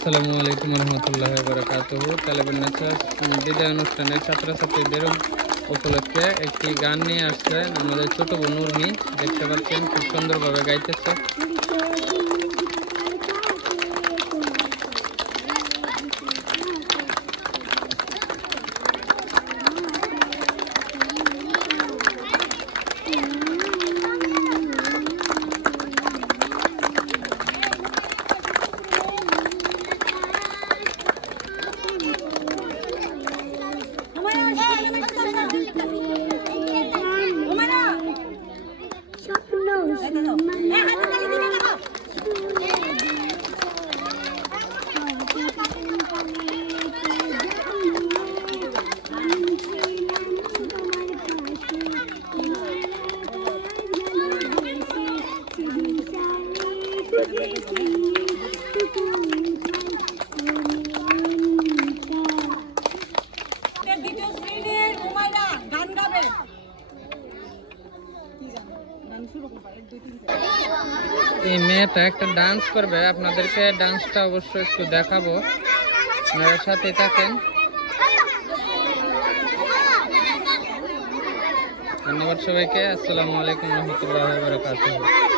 আসসালামু আলাইকুম রহমতুল্লাহ বারাকাতুহু। তালেবেন নাচার বিদায় অনুষ্ঠানের ছাত্রছাত্রীদের উপলক্ষে একটি গান নিয়ে আসছেন আমাদের ছোট বোন উর্মি। দেখতে পাচ্ছেন খুব সুন্দরভাবে গাইতেছে। এই মেয়েটা একটা ডান্স করবে, আপনাদেরকে ডান্সটা অবশ্যই একটু দেখাবো, আপনারা সাথে থাকেন। ধন্যবাদ সবাইকে। আসসালামু আলাইকুম রহমতুল্লাহ বারাকাতুহু।